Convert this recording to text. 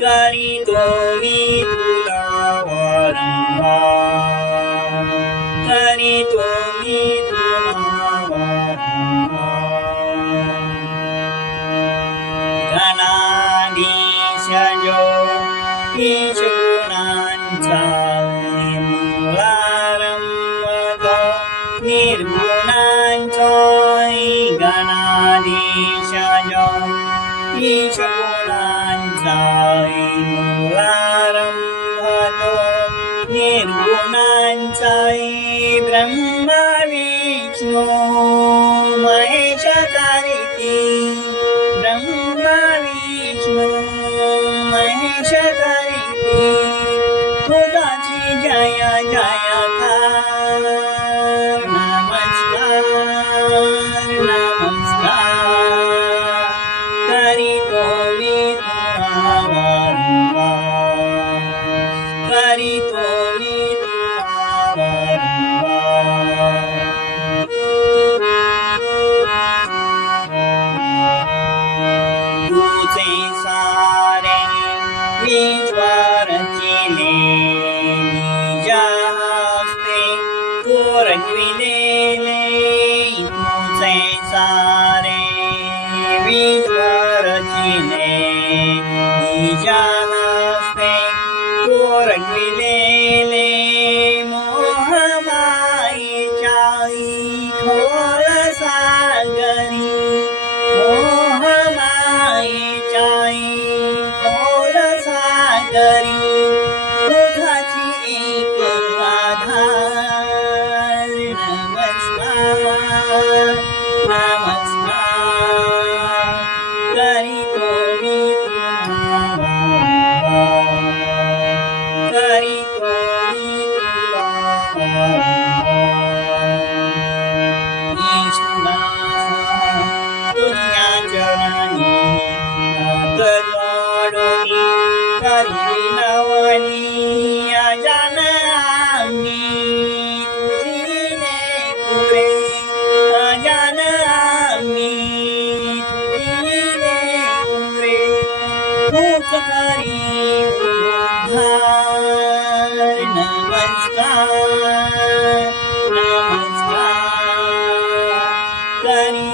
करीतो मी तुला वारंवार, करीतो मी तुला वारंवार. गणाधीश जो ईश गुणांचा निर्मूलारंभ निर्गुणांचा, गणाधीश जो ईश गुणांचा मूलारंभ निर्गुणांचा, ब्रह्मा विष्णू महेश करीती, ब्रह्मा विष्णू महेश करीती, तुझाची जय जयकार. नमस्कार नमस्कार करीतो मी तुला वारंवार, करीतो मी तुला वारंवार. तुझे सारे विश्व रचिले, निजा हस्ते कोरविलेले, तुझे सारे विश्व रचिले, निजा हस्ते कोरविलेले, मोहमायेच्या खोल सागरी, मोहमायेच्या खोल सागरी, तुझाची एक आधार. नमस्कार नमस्कार करीतो मी तुला वारंवार, करीतो मी तुला वारंवार. ईशदासा तुझ्या चरणी नाथ जोडूनी करी विनवणी, अजान आम्ही तुझी लेकरे, अजान आम्ही तुझी लेकरे, तूच करी उद्धार. नमस्कार नमस्कार करी